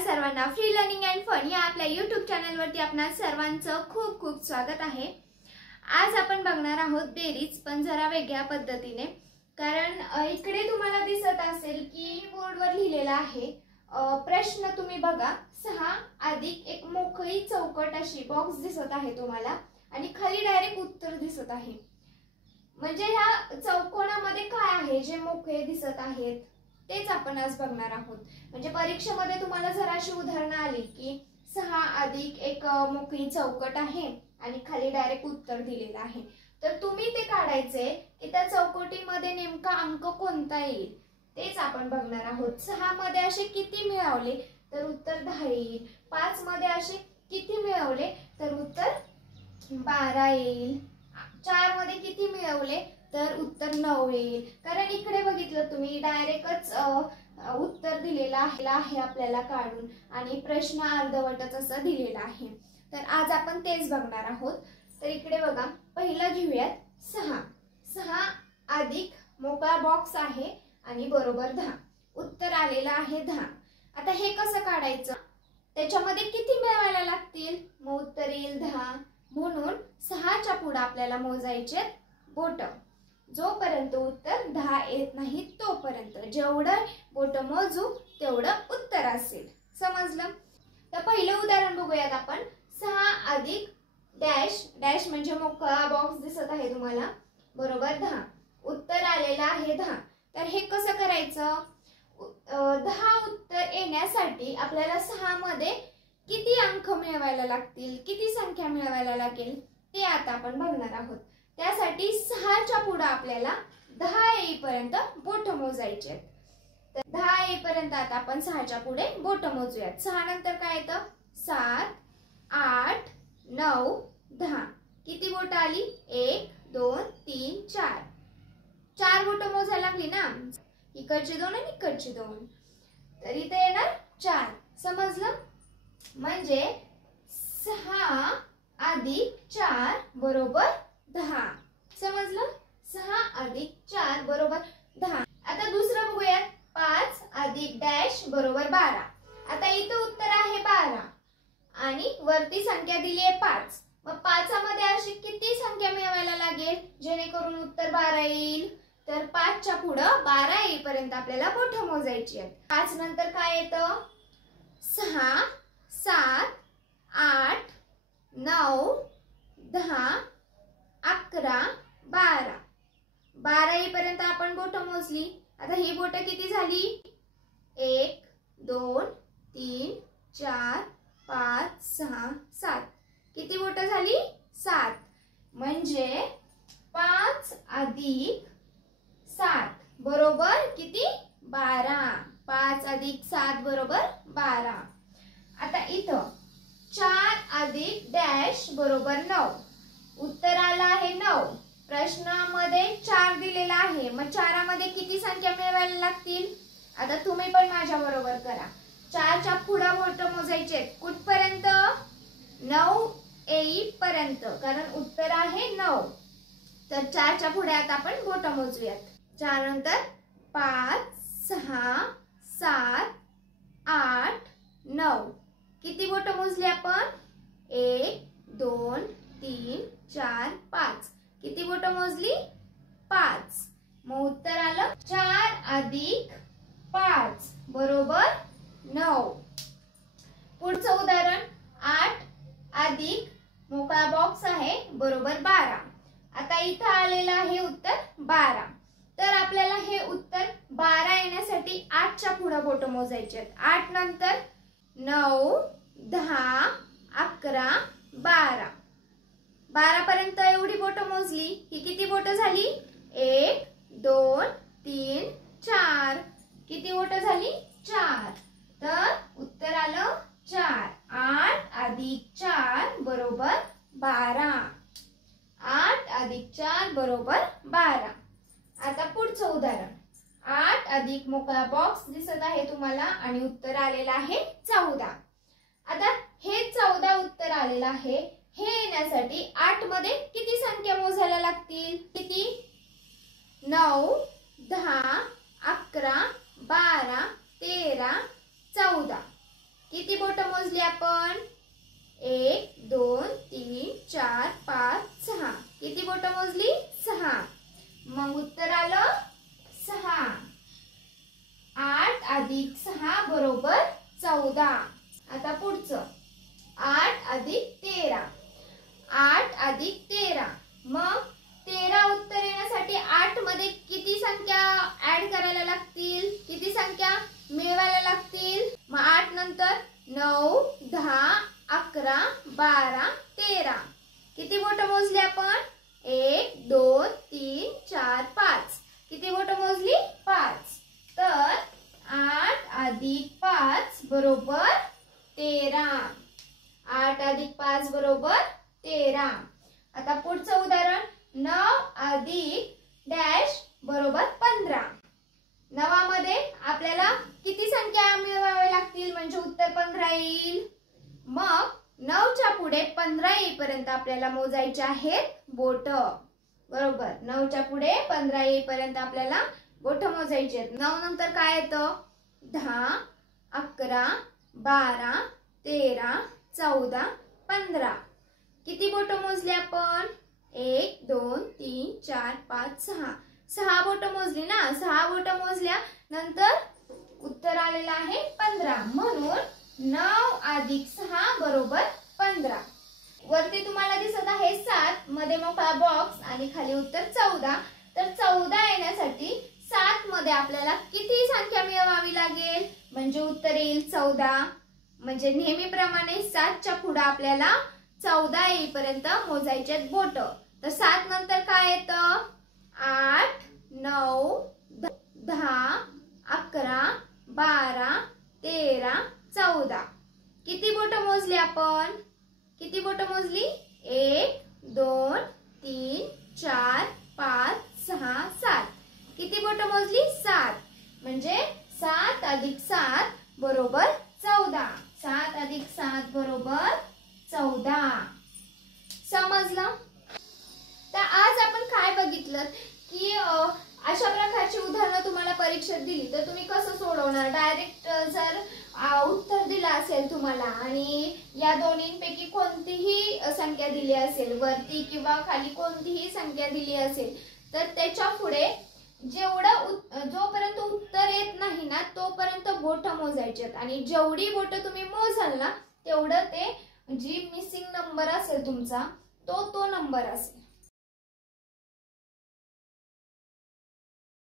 सर्वांना free learning and fun या आपल्या यूट्यूब चॅनलवरती आपणा सर्वांचं खूप खूप स्वागत आहे। आज आपण बघणार आहोत बेरीज, पण जरा वेगळ्या पद्धतीने। कारण इकडे तुम्हाला दिसत असेल की बोर्डवर लिहिलेला आहे प्रश्न। तुम्ही बघा 6 अधिक एक मोकळी चौकट अशी बॉक्स दिसत आहे तुम्हाला आणि खाली डायरेक्ट उत्तर दिसत आहे। म्हणजे ह्या चौकोनामध्ये काय आहे जे मोकळे दिसत आहेत तेच आपण आज बघणार आहोत। म्हणजे परीक्षेमध्ये तुम्हाला जर अशी उदाहरणे आली की 6 अधिक एक मोकळी चौकट आहे आणि खाली डायरेक्ट उत्तर दिलेलं आहे, तर तुम्ही ते काढायचे की त्या चौकटीमध्ये नेमका अंक कोणता येईल तेच आपण बघणार आहोत। 6 मध्ये असे किती मिळवले तर उत्तर 10 येईल। 5 मध्ये असे किती मिळवले तर उत्तर 12 येईल। 4 मध्ये किती मिळवले तर उत्तर 9 येईल। कारण इकडे बघितलं तुम्ही डायरेक्टच उत्तर दिलेलं आहे आपल्याला काढून आणि प्रश्न अर्धवटच असं दिलेला आहे। तर आज आपण तेच बघणार आहोत। तर इकडे बघा, पहिला घेऊयात 6 अधिक मोकळा बॉक्स आहे आणि बरोबर 10, उत्तर आलेलं आहे 10। आता हे कसं काढायचं, त्याच्यामध्ये किती मिळवायला लागतील, मग उत्तर येईल 10। म्हणून 6 च्या पुढे आपल्याला मोजायचे बोट, जोपर्यंत उत्तर 10 येत नाही तोपर्यंत। जेवढं बोट मोजू तेवढं उत्तर असेल। समजलं? तर पहिलं उदाहरण बघूयात आपण। 6 अधिक डॅश, डॅश म्हणजे मोकळा बॉक्स दिसत आहे तुम्हाला, बरोबर 10, उत्तर आलेलं आहे 10। तर हे कसं करायचं, 10 उत्तर येण्यासाठी आपल्याला 6 मध्ये किती अंक मिळवायला लागतील, किती संख्या मिळवायला लागेल ते आता आपण बघणार आहोत। त्यासाठी 6 च्या पुढे आपल्याला 10 येईपर्यंत बोट मोजायचे। तर 10 येईपर्यंत आता आपण 6 च्या पुढे बोट मोजूयात। 6 नंतर काय येतं, 7 8 9 10, किती बोट आली, 1 2 3 4, 4 बोट मोजायला लागली ना, इकडची 2 आणि इकडची 2, तर इथे येणार 4। समजलं? म्हणजे 6 अधिक 4 बरोबर 10। समजलं? 6 अधिक 4 बरोबर 10। आता दुसरं बघूयात, 5 अधिक डॅश बरोबर 12। आता इथं उत्तर आहे 12 आणि वरती संख्या दिली आहे 5। मग 5 मध्ये अशी किती संख्या मिळवायला लागेल जेणेकरून उत्तर 12 येईल, तर 5 च्या पुढे 12 येईपर्यंत आपल्याला बोट मोजायची आहेत। 5 नंतर काय येतं, 6 7 8 9 10 11 12, 12 येईपर्यंत आपण बोट मोजली। आता ही बोट किती झाली, 1 2 3 4 5 6 7, किती बोट झाली, 7। म्हणजे 5 अधिक 7 बरोबर किती, 12। 5 अधिक 7 बरोबर 12। आता इथं 4 अधिक डॅश बरोबर 9, उत्तर आलं आहे 9। प्रश्नामध्ये 4 दिलेला आहे, मग 4 मध्ये किती संख्या मिळवायला लागतील, आता तुम्ही पण माझ्या बरोबर करा। 4 च्या पुढे बोट मोजायचे कुठपर्यंत, 9 येईपर्यंत, कारण उत्तर आहे 9। तर 4 च्या पुढे आता आपण बोट मोजूयात। 4 नंतर 5 6 7 8 9, किती बोट मोजली आपण, 1 2 3 4 5, किती बोट मोजली, 5। मग उत्तर आलं 4 अधिक 5 बरोबर 9। पुढचं उदाहरण, 8 अधिक मोकळा बॉक्स आहे बरोबर 12। आता इथं आलेलं आहे उत्तर 12, तर आपल्याला हे उत्तर 12 येण्यासाठी 8 च्या पुढे बोट मोजायचे। 8 नंतर 9 10 11 12, 12 पर्यंत एवढी बोट मोजली, ही किती बोट झाली, 1 2 3 4, किती बोट झाली, 4। तर उत्तर आलं 4। 8 अधिक 4 बरोबर 12, 8 अधिक 4 बरोबर 12। आता पुढचं उदाहरण, 8 अधिक मोकळा बॉक्स दिसत आहे तुम्हाला आणि उत्तर आलेलं आहे 14। आता हे 14 उत्तर आलेलं आहे, हे येण्यासाठी 8 मध्ये किती संख्या मोजायला लागतील, किती, 9 10 11 12 13 14, किती बोट मोजली आपण? 1 2 3 4 5 6. किती बोट मोजली? 6. मग उत्तर आलं 6. 8 अधिक 6 बरोबर 14. आता पुढचं 8 अधिक 13. 8 अधिक 13. मग 13 उत्तर येण्यासाठी 8 मध्ये किती संख्या ऍड करायला लागतील? किती संख्या मिळवायला लागतील? मग 8 नंतर 9 10 11 12 13. किती बोट मोजली आपण? 1 2 3 4 5. किती बोट मोजली? 5. तर 8 अधिक 5 बरोबर 13. 8 अधिक 5 बरोबर 13. आता पुढचं उदाहरण 9 अधिक डॅश बरोबर 15. 9 मध्ये आपल्याला किती संख्या मिळवाव्या लागतील म्हणजे उत्तर 15 येईल? मग 9 च्या पुढे 15 येईपर्यंत आपल्याला मोजायचे आहेत बोट. बरोबर, 9 च्या पुढे 15 येईपर्यंत आपल्याला बोट मोजायची आहेत. 9 नंतर काय येतं? 10 11 12 13 14 15. किती बोट मोजली आपण? 1 2 3 4 5 6. 6 बोट मोजली ना? 6 बोट मोजल्या नंतर उत्तर आलेलं आहे 15. म्हणून 9 अधिक 6 बरोबर 15. वरती तुम्हाला दिसत आहे 7 मध्ये मोकळा बॉक्स आणि खाली उत्तर 14. तर 14 येण्यासाठी 7 मध्ये आपल्याला किती संख्या मिळवावी लागेल म्हणजे उत्तर येईल 14. म्हणजे नेहमीप्रमाणे 7 च्या पुढे आपल्याला 14 येईपर्यंत मोजायचे बोट. तर 7 नंतर काय येतं? 8 9 10 11 12 13 14. किती बोट मोजली आपण? किती बोट मोजली? 1 2 3 4 5 6 7. किती बोट मोजली? 7. म्हणजे 7 अधिक 7 बरोबर 14. 7 अधिक 7 बरोबर 14. समजलं? तर आज आपण काय बघितलं की अशा प्रकारची उदाहरणं तुम्हाला परीक्षेत दिली तर तुम्ही कसं सोडवणार? डायरेक्ट जर उत्तर दिलं असेल तुम्हाला आणि या दोन्हींपैकी कोणतीही संख्या दिली असेल, वरती किंवा खाली कोणतीही संख्या दिली असेल, तर त्याच्या पुढे जोपर्यंत उत्तर येत नाही ना तोपर्यंत बोट मोजायची आहेत. आणि जेवढी बोट तुम्ही मोजाल ना तेवढं ते जी मिसिंग नंबर असेल तुमचा तो नंबर असेल.